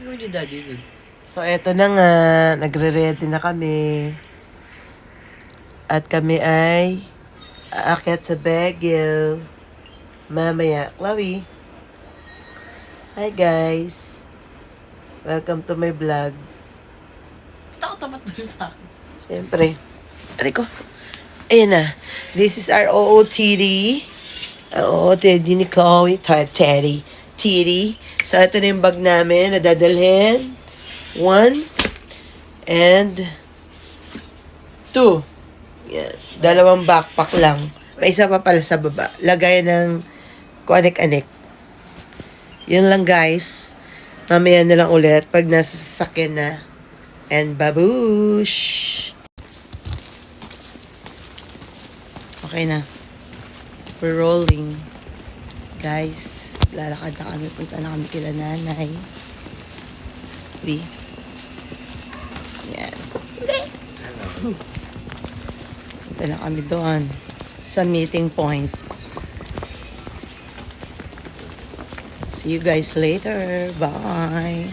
gawin ni Daddy dun? So, eto na nga. Nagre-ready na kami. At kami ay aakyat sa Baguio. Mamaya. Chloe. Hi, guys. Welcome to my vlog. Ba't ako tapat mo sa akin? Siyempre. Aray ko. Ayan na. This is our OOTD. OOTD ni Chloe. Teddy. Teddy. So, ito na yung bag namin na dadalhin. 1 and 2. Yan. 2 backpack lang. May isa pa pala sa baba. Lagay ng kuanik-anik. Yun lang, guys. Mamaya na lang ulit pag nasa sasakyan na. And babush! Okay na. We're rolling. Guys, lalakad na kami. Punta na kami kila nanay. Yan. Punta na kami doon. Sa meeting point. See you guys later. Bye!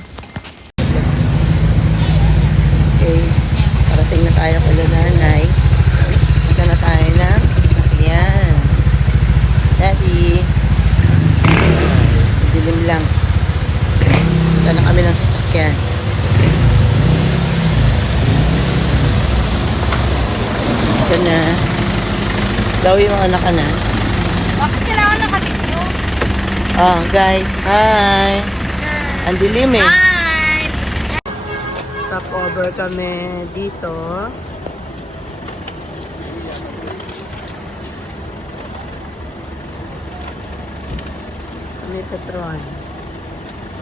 Okay. Parating na tayo kila nanay. Punta na tayo ng sasakyan. Daddy. Dilim lang. Punta na kami ng sasakyan. Ito na. Chloe, mga anak ka na. Bakit kailangan nakabidyo? Oh, guys. Hi. Ang dilim eh. Hi! Stop over kami dito. Sa may Petron.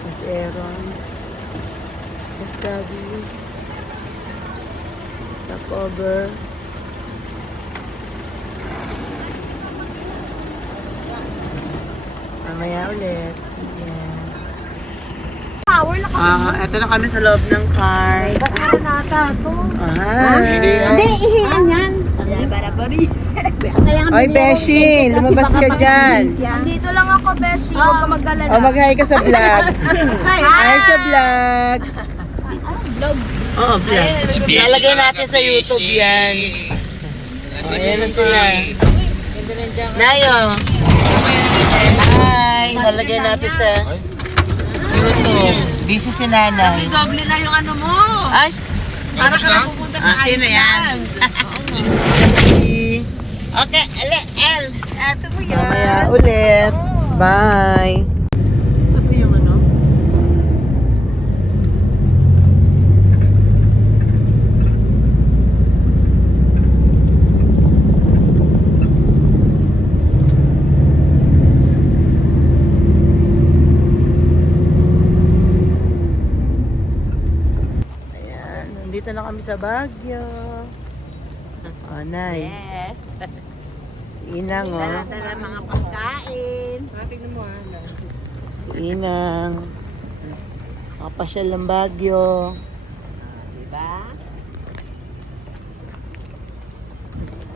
Yes, Aaron. Yes, Daddy. Stop over. Mamaya ulit. Sige. Power na kami. Eto na kami sa loob ng car. Bakit nata ito? Hi. Hindi, ihian yan. Barabari. Oy, Beshi, lumabas ka dyan. Dito lang ako, Beshi. Huwag ka mag-alala. O, mag-hi ka sa vlog. Hi! Hi sa vlog. Vlog. Oo, vlog. Lalagay natin sa YouTube yan. O, ayan na sila. Nayo. Hi. Lalagay natin sa YouTube. Busy si nanay. Doble na yung ano mo. Ay. Para ka na pupunta sa Iceland. Okay, L. Ito mo yan. Mamaya ulit. Bye. Ito po yung ano? Ayan, nandito na kami sa Baguio. Oh, nice. Yes. Si Inang, oh. Dala mga pagkain. Si Inang. Makapasyal ng Baguio. Diba?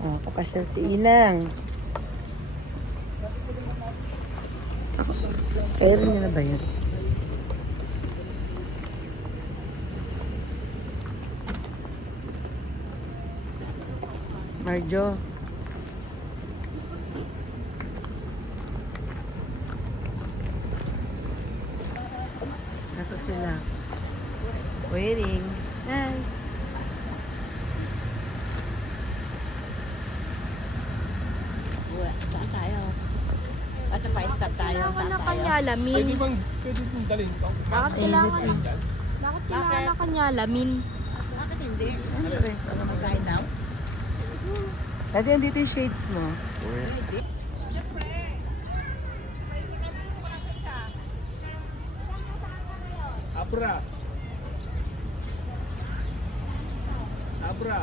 Makapasyal si Inang. Kailan niya na ba yun? Marjo. Ito sila. Waiting. Hi. Saan tayo? At pa-stop tayo. Kailangan na kanyalamin. Pwede pong dalhin ito. Bakit kailangan Init na? Bakit kailangan na kanyalamin? Bakit hindi? Siyempre. Para mag-dine daw? Dati, andito yung shades mo. Abra. Abra.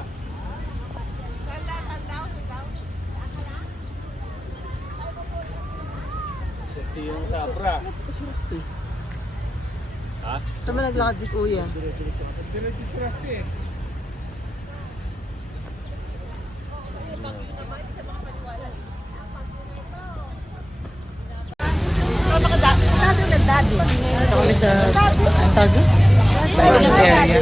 Siya yung sa Abra. Ha? Saan ba naglakad si Kuya? Diretso si Rusty eh. So, makadado nagdado. kami sa, ang tawag doon? Biking area.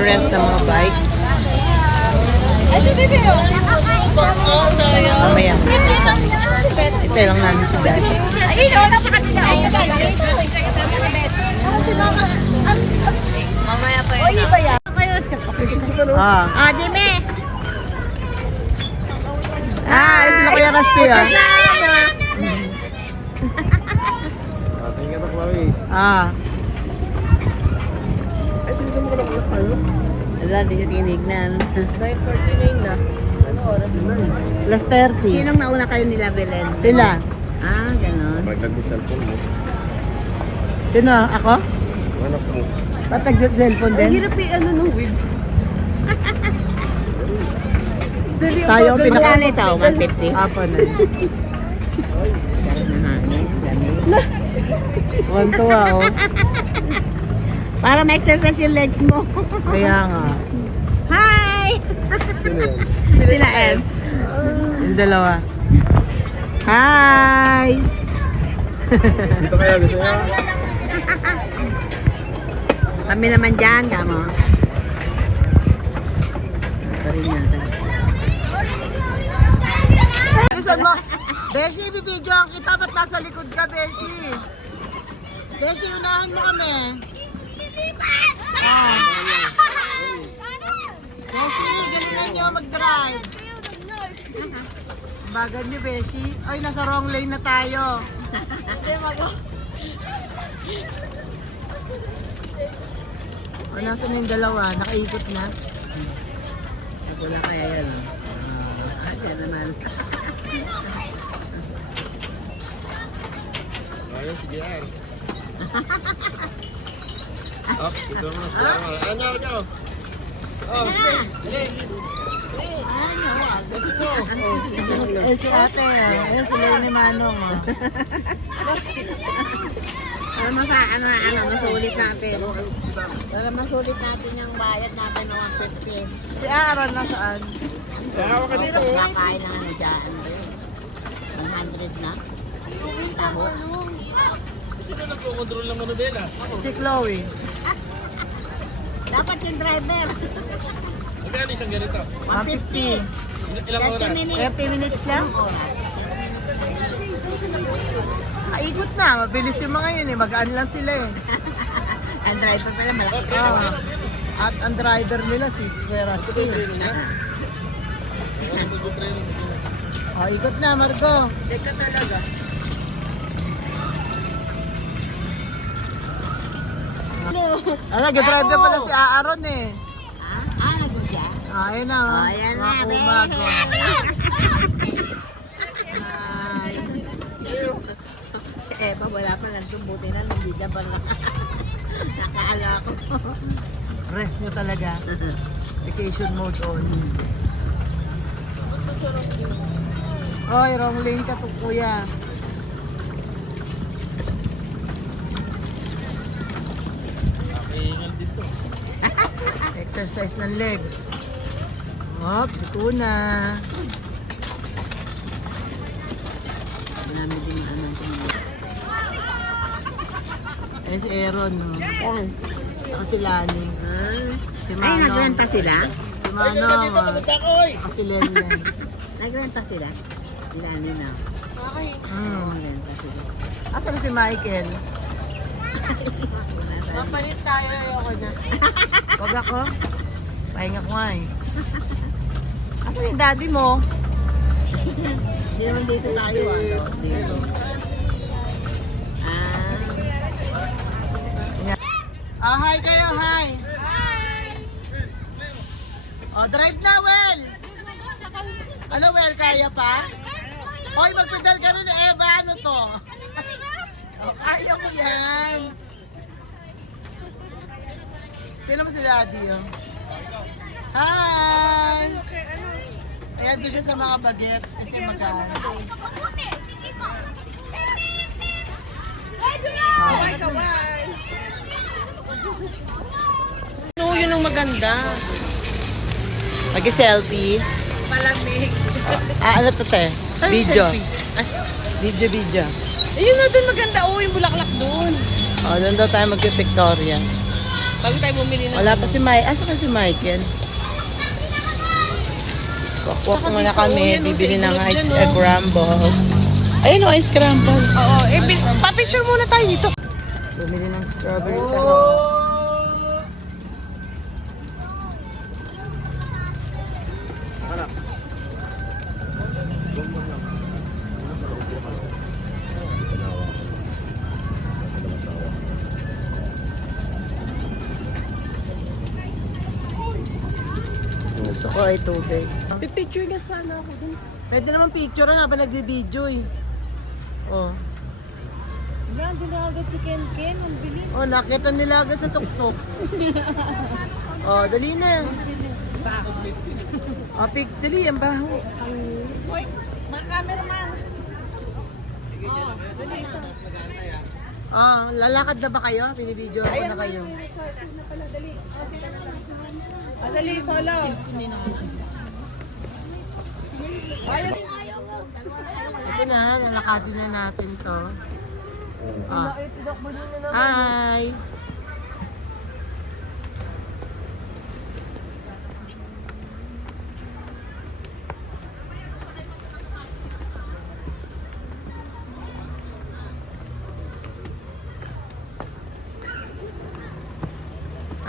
Rent ng mga bikes. Mamaya. Ito lang namin si Daddy. Mamaya pa yun. Ah, Jimmy! Ah, sila Kuya Raspi ah. Tingnan mo, Chloe. Ah. Ay, tingnan mo ka na tayo. Wala, di ka tinignan. 9:49 na. Ano oras na? Plus 30. Sinong nauna kayo nila, Belen? Sila. Ah, gano'n. Maglag mo cellphone mo. Sino? Ako? Anak mo. Ba't nag-cellphone din? Hirap yung ano nung wheels. Tayo ang pinaka... Magkano ito? 150? Apo na. Wantuwa, oh. Para ma-exercise yung legs mo. Kaya nga. Hi! Sino yan? Sila Ems. Yung dalawa. Hi! Dito kaya gusto niya? Kami naman dyan, kamo. Ito rin natin. Saan mo? Beshi, bibidyo ang kita. Ba't nasa likod ka, Beshi? Beshi, unahan mo kami. Ah. Beshi, galingan nyo mag-drive. Bagal nyo, Beshi. Ay, nasa wrong lane na tayo. O, nasa na yung dalawa? Nakaikot na? Wala kaya yan, oh. Kasi naman. Ayos, sige yan. Up, gusto mo na sa araw. Ano ka? Oh, dali. Eh, si ate, eh, sila ni Manong, oh. Masulit natin. Para masulit natin yung bayad natin ng 150. Si Aaron nasaan? Hawa ka dito. Kakain na ano dyan. Ano ba yun? 100 na? Taho? Sino nagko-control ng manubela? Si Chloe. Dapat yung driver. Magkano isang ganito? 150. Ilang oras? 30 minutes lang? Ikot na, mabilis yung mga yun eh. Magaan lang sila eh. Ang driver pala malaki. Oh. At ang driver nila si Verasti. Oh, ikot na, Margo. Teka talaga. Nag-drive na pala si Aaron eh. Nandun siya? Ayun na. Ayan na, bago. Si Eva, wala pa lang tumbuti na. Hindi na ba nakaala ko. Rest nyo talaga. Vacation mode on. Oy, wrong lane ka to, kuya. Nakaingal dito. Exercise ng legs. Hop, ito na. Marami din ano. Eh, si Aaron, no? Yan. Saka si Lani. Si Manong. Ay, nagrenta sila? Si Manong. Saka si Lenlen. Nagrenta sila? Si Lani na. Okay. Nagrenta sila. Asan na si Michael? Mapalit tayo, ayoko na. Wag ako. Pahinga ko nga eh. Asan yung daddy mo? Hindi naman dito tayo, ano? Dito. Hi kayo, hi! Hi! Oh, drive na, Well! Ano, Well, kaya pa? Hoy, magpedal ka nun, Eva, ano to? Oh, kaya mo yan! Tignan mo si Daddy, oh. Hi! Ayan, doon siya sa mga bagets kasi magaan. Kaway, kaway! No, yun ang maganda. Mag-selfie. Malamig. Ano to, te? Video. Video. Ayun na doon maganda. Oh, yung bulaklak Doon daw tayo magpipictorial. Bago tayo bumili ng Wala pa si Mike. Asa ka si Michael? Walk muna kami. Bibili ng ice scramble. Ayun o, ice scramble. Oo, pa-picture muna tayo dito. Bumili ng strawberry talong. Gusto ko ay tubig. Pipicture ka sana ako dun. Pwede naman picture na habang nagbe-video eh. Oh. Yan, agad si Ken Ken. Ang bilis. Oh, nakita nila agad sa tuktok. Oh, dali na. Oh, dali, ang baho. Hoy, mga cameraman. Ah, lalakad na ba kayo? Binibideo ako na kayo. Dali, follow. Ito na, lalakadin na natin to. Ah. Hi!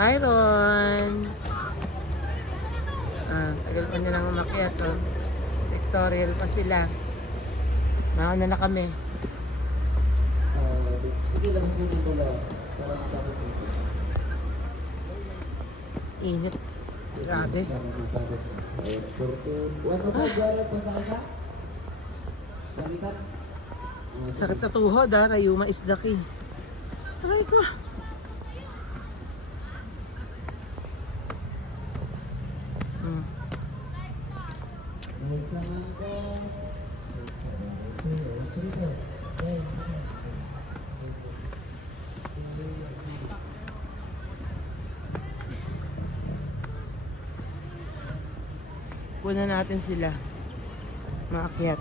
Hi, Ron! Ah, tagal pa nilang umakyat, oh. Pictorial pa sila. Mauna na kami. Init. Grabe. Sakit sa tuhod, Rayuma isdak eh. Aray ko. Hmm. Punan natin sila. Maakyat.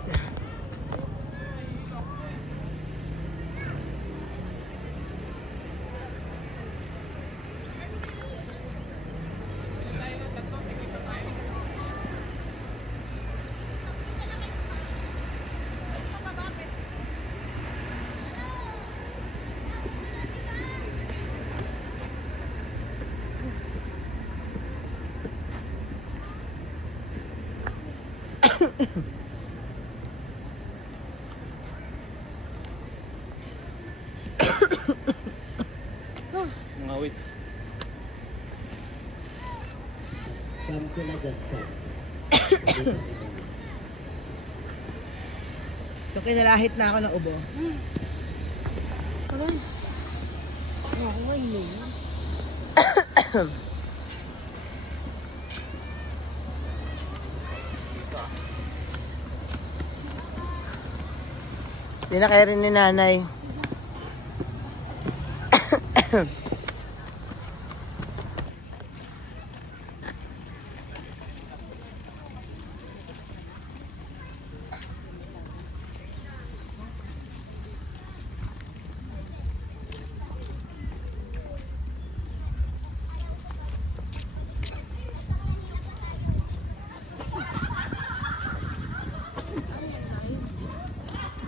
Mga wait. So, kinalahit na ako ng ubo. Hindi na kaya rin ni nanay.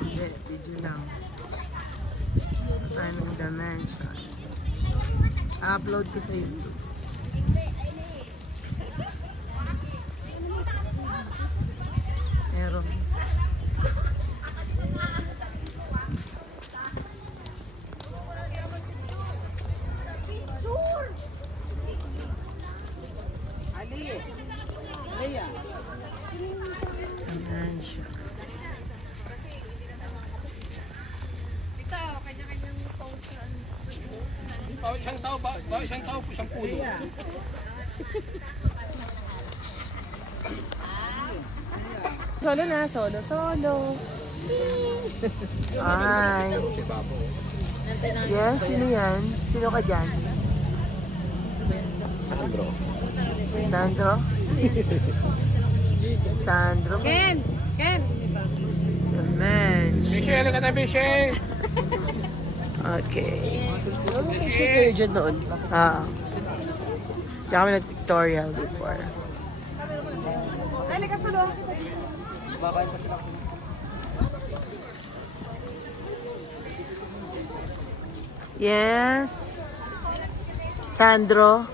Hindi, video lang. Timing dimension. Upload ko sa YouTube. Meron. Dimension. Bawat isang tao, isang pulo. Solo na, solo. Hi. Yes, sino yan? Sino ka dyan? Sandro. Sandro? Sandro? Ken! The man. Bishay, lang ka na, Bishay! Okay. Picture kayo dyan noon. Diyan kami nag-pictorial before. Ay, ka sa loob. Yes. Sandro.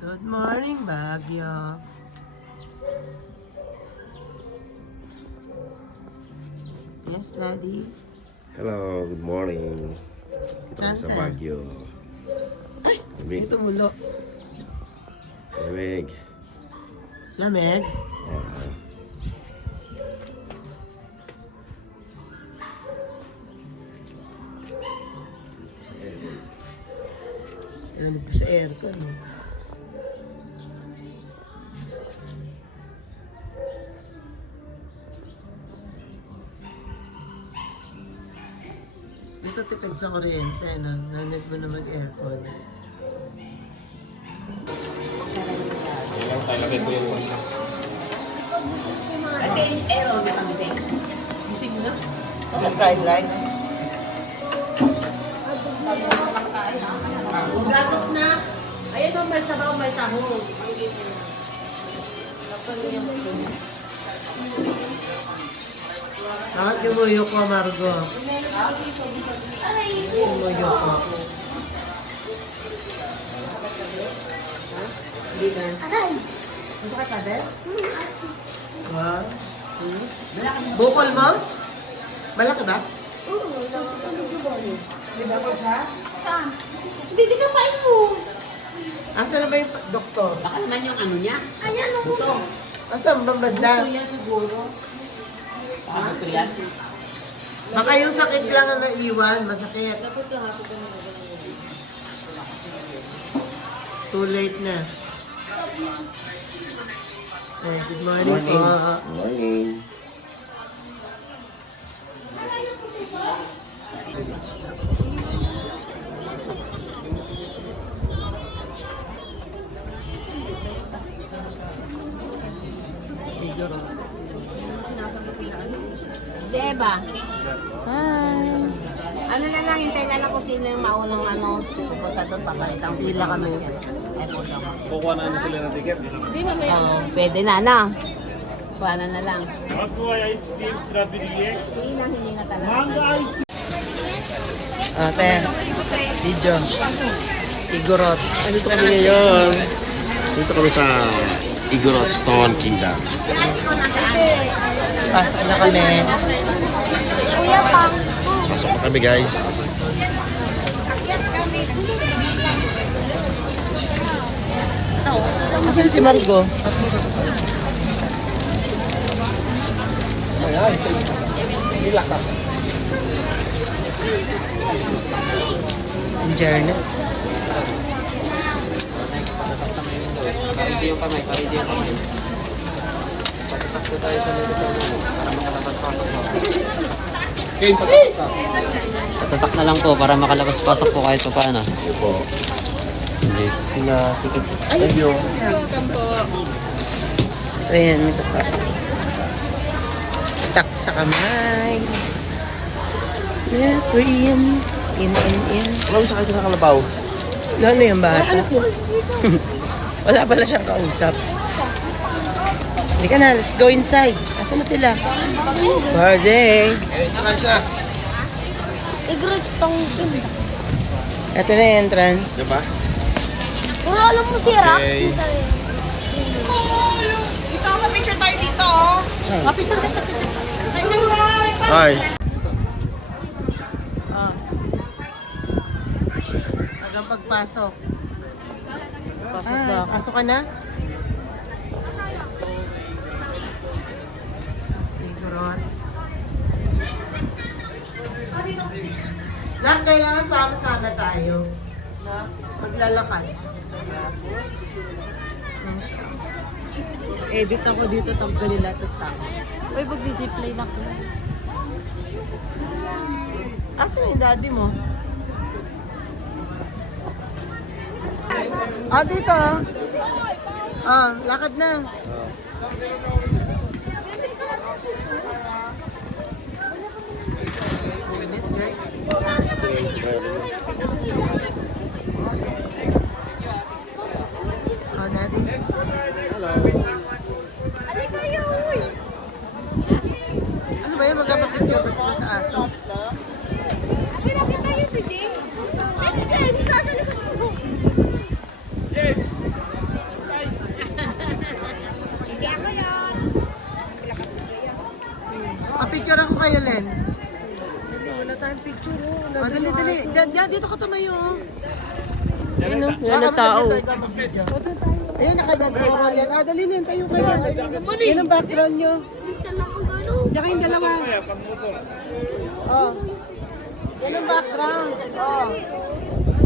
Good morning, Baguio. Yes, Daddy. Hello, good morning. Ito Saan sa ka? Baguio. Ay, Lamig. ito mulo. Lamig. Lamig. Ah, Lamig pa sa aircon. Eh. Dito tipid sa kuryente, no? Nanit mo na mag-aircon. Kasi aero na kami din. Gising mo na? Fried rice? Gatot na. Ayun o, may sabaw, may sahog. Bakit yumuyo ko, Margo? Yumuyo ko. Gusto ka sabi? Wow. Bukol mo? Malaki ba? Di ba ko siya? Hindi, di ka pain mo. Asan na ba yung doktor? Baka naman yung ano niya. Ayan, no. Buto. Asan ba banda? Buto yan siguro. Baka buto yan. Baka yung sakit lang ang naiwan, masakit. Too late na. Good morning po. Morning. Diba? Hi. Ano na lang, hintay na lang kung sino yung maunang pupunta doon, papalit ang pila kami. Kukuha na sila ng ticket. Di ba may... pwede na. Kuha na lang. Ako ay ice cream, strawberry. Hindi na talaga. Ate, video. Igorot. Dito kami ngayon. Dito kami sa Igorot Stone Kingdom. Pasok na kami. Pasok na kami guys. Asan si Margo? Ang journey. Paride yung kamay. Patasakto tayo sa meron para makalabas-pasok po. Patatak na lang po para makalabas-pasok po kahit pa paano. Hindi sila ticket. Thank you. So yan, may tatak. Tatak sa kamay. Yes, we're in. In. Alam mo sakay ka sa Kalabaw? Ano yung bata? Wala pala siyang kausap. Hindi ka na, let's go inside. Asan na sila? Birthday! Igorot tong Kingdom. Ito na yung entrance. Diba? Kung alam mo si Rock, Okay. Dito, mapicture tayo dito, oh. mapicture ka sa Hi. Ah. Hanggang pagpasok. Pasok ka na? Igorot. Nak, kailangan sama-sama tayo. Na? Maglalakad. Edit ako dito, tanggalin lahat ng tao. Uy, magsisiplay na ko. Asan na yung daddy mo? Ah, dito. Ah, lakad na. Init, guys. Oh, daddy. Ano ba yun? Magpapicture ba sila sa aso? Picture ako kayo, Len. Wala tayong picture, oh. Oh, dali. Diyan, dito ka tumayo. Oh. Ano? Yan ang tao. Ayan, nakadagawa ko yan. Ah, dali Len, tayo kayo. Yan ang background nyo. Diyan kayong dalawa. Oh. Yan ang background. Oh.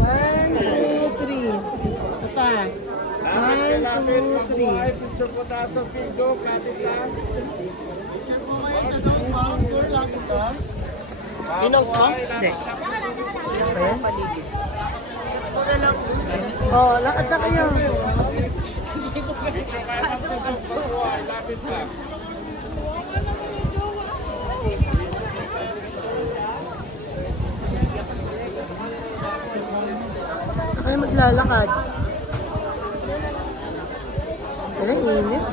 1, 2, 3. Ito pa. 1, 2, 3. Picture po tayo sa Pigo. Kapit lang. Pinos mo? Hindi. Ano ba yan? Oh, lakad na kayo. Saan kayo maglalakad? Wala, init.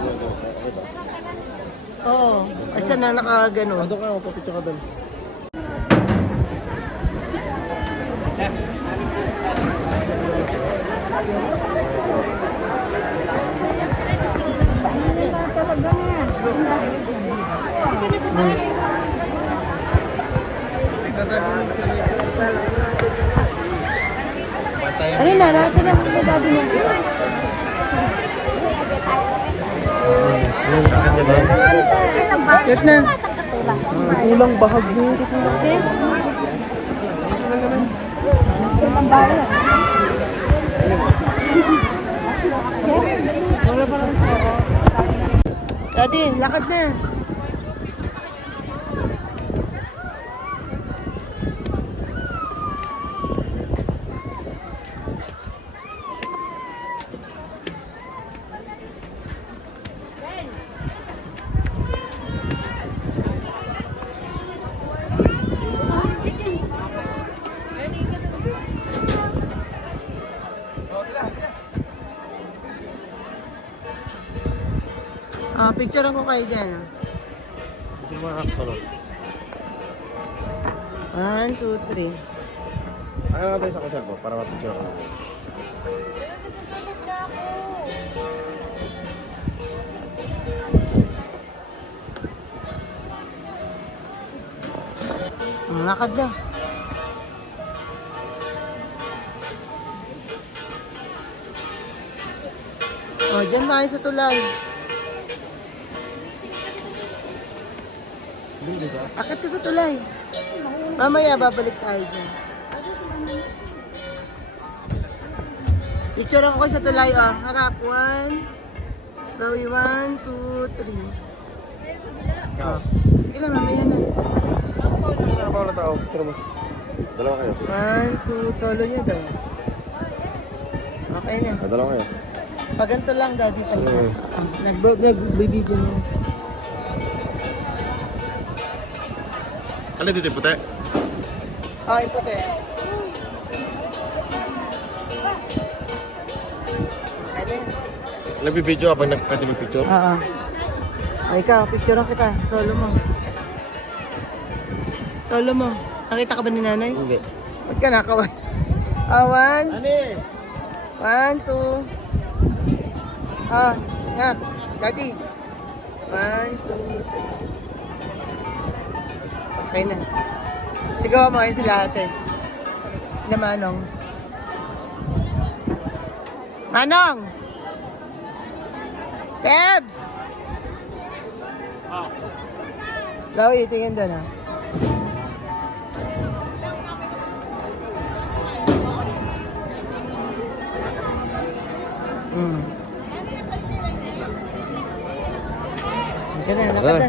Oo. Oh, ay, saan na nakagano? Doon ka, magpapicture ka doon. Ano na, nasa na mga daddy mo? Shit na. Ulang bahag mo. Ulang bahag. Daddy, lakad na. Picture ko kayo dyan. Hindi mo nakakasalot. 1, 2, 3. Ayaw na tayo sa kusel ko para mapicture ako. Lakad na. Oh, dyan tayo sa tulay. Akit ka sa tulay. Mamaya, babalik tayo dyan. Picture ako sa tulay, oh. Harap. 1. Chloe, 1, 2, 3. Ikaw. Sige lang, mamaya na. Hindi na ba na tao? Sino mo? Dalawa kayo. 1, 2, solo niya daw. Okay na. Dalawa kayo. Pag ganito lang, daddy pa. Mm. Nagbibideo mo. Ano dito yung puti? Okay, puti. Ano yan? Nagbibideo ka pag pwede mag-picture? Oo. Ay, ikaw, picture kita. Solo mo. Solo mo. Nakita ka ba ni nanay? Hindi. Ba't ka nakaway? 1, Ani! 1, 2. Ingat. Daddy. 1, 2, 3. Okay na. Sigaw mo kayo sila ate. Sila Manong. Manong! Tebs! Lawi, tingin doon ha. Sige na, lakad na.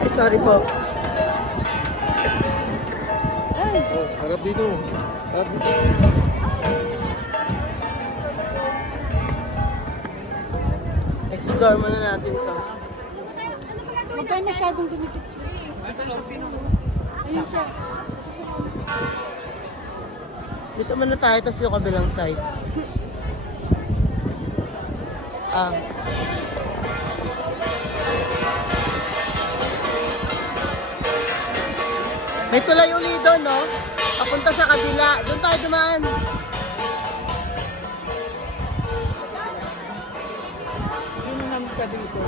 Ay, sorry po. Oh, harap dito. Harap dito. Explore muna natin to. Huwag kayo masyadong dumikit. Ayun siya. Dito muna tayo, tapos yung kabilang side. May tulay uli doon, no? Papunta sa kabila. Doon tayo dumaan. Doon naman ka dito.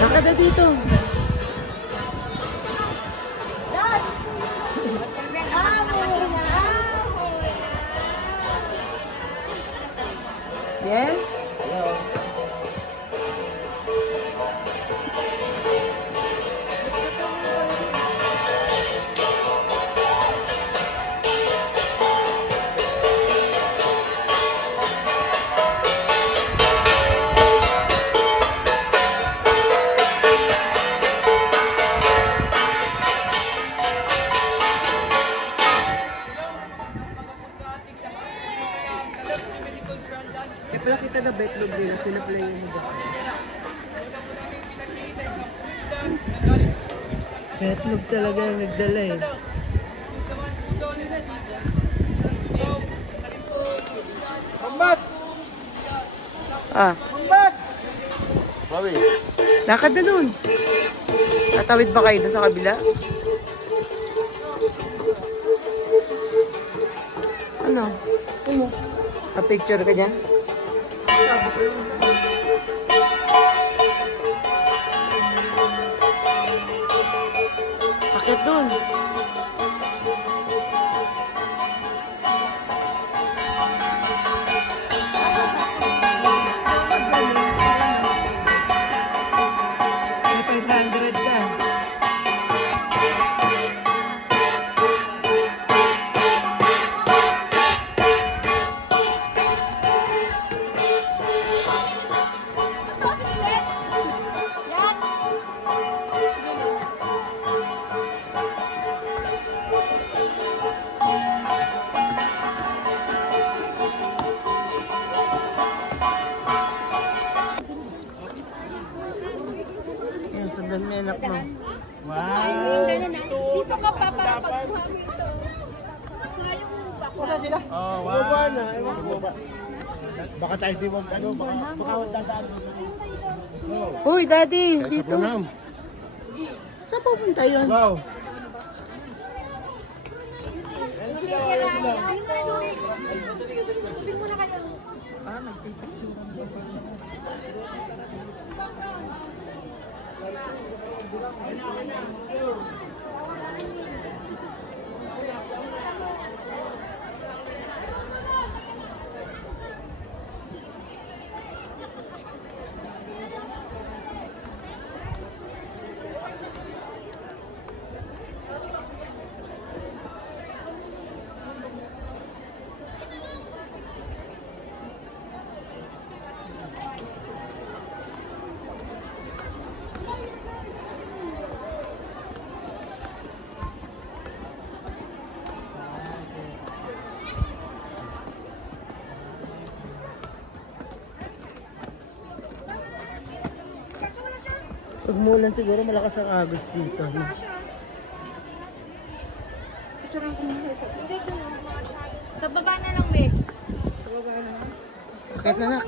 Lakad na dito. Yes? Eh pala kita na betlog nila, sila pala yung mag-aay. Betlog talaga yung nagdala eh. Mambat! Mambat! Mami. Lakad na dun. Tatawid ba kayo dun sa kabila? Ano? Pa-picture ka dyan? Akit dun. Sundan mo yung anak mo. Dito ka pa para pagkuha mo ito. Baka sila? Oh, wow. Na, ewan ko ba. Baka tayo di wag ano, baka dadaan. Uy, Daddy, dito. Saan pupunta yun? Wow. Tubig muna kayo. Pag mulan siguro malakas ang agos dito. No? Sa baba na lang, Bex. Bakit na nak?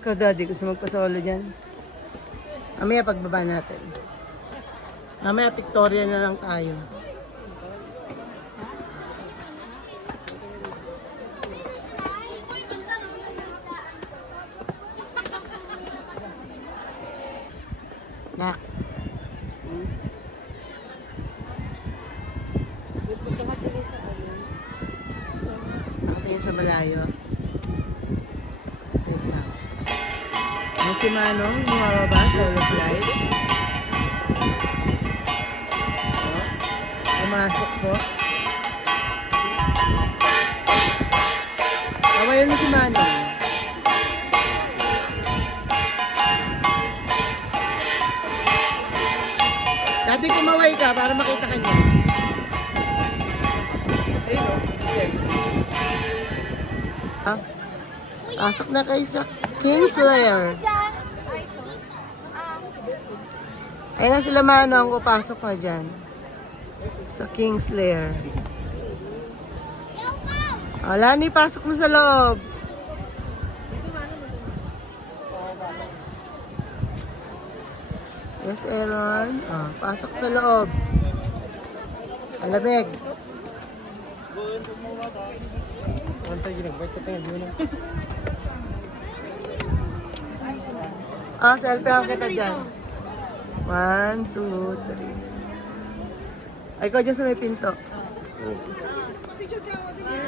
Ikaw, Daddy, gusto magpa-solo dyan? Mamaya pagbaba natin. Mamaya Victoria na lang tayo. Nak. Nakatingin sa malayo. Wait lang. Yan si Manong, bumababa sa solo flight. Pumasok po. Awayan mo si Manong. Dati kumaway ka para makita ka niya. Ayun o, pasok na kayo sa Kingslayer. Ayun na sila Manong, pasok na dyan. Sa Kingslayer. Lani, pasok na sa loob. Yes, Aaron. Pasok sa loob. Alamig. Selfie ako kita dyan. 1, 2, 3. Ay, ikaw dyan sa may pinto.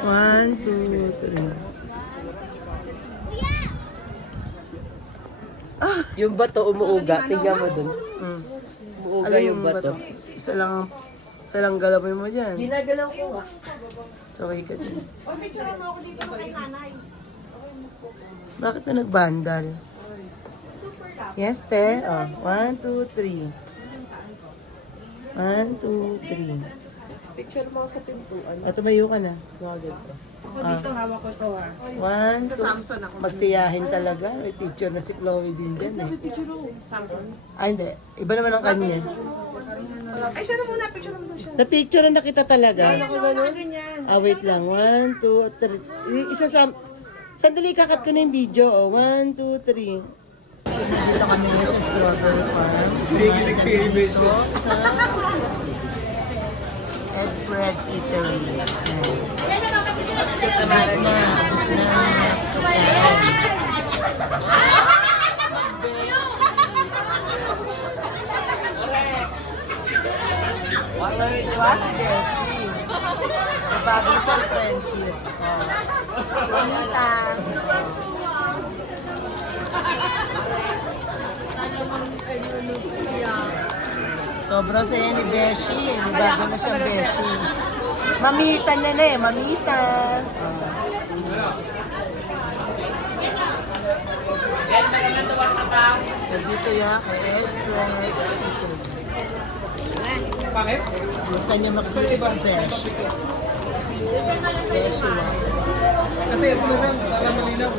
1, 2, 3. Yung bato umuuga, tingnan mo dun. Umuuga Alin yung bato. Isa lang galawin mo dyan. Ginagalaw ko nga. Sorry ka din. Bakit na nagbandal? Yes, te. 1, 2, 3. 1, 2, 3. Picture mo sa pintuan. Tumayo ka na. Mga ganito. Dito, hawak ko to 1, 2. Magtiyahin talaga. May picture na si Chloe din dyan eh. Hindi. Iba naman ang kanya. Ay, siya na muna. Picture mo siya. Na-picture na kita talaga. Wait lang. 1, 2, 3. Isa sa... Sandali, kakat ko na yung video. 1, 2, 3. Kasi dito kami sa Strawberry Farm. Dito sa Egg Bread Eatery. Tapos na. Wala rin diba si Beshi? Nagbago sa friendship. Mamita. Sobra saya ni Beshi. Bago na siya Beshi. Mamita niya na eh. Mamita. So dito yan. Egg fries. Saan niya makikita si Beshi? Beshi lang. Kasi ito na lang, para malinaw.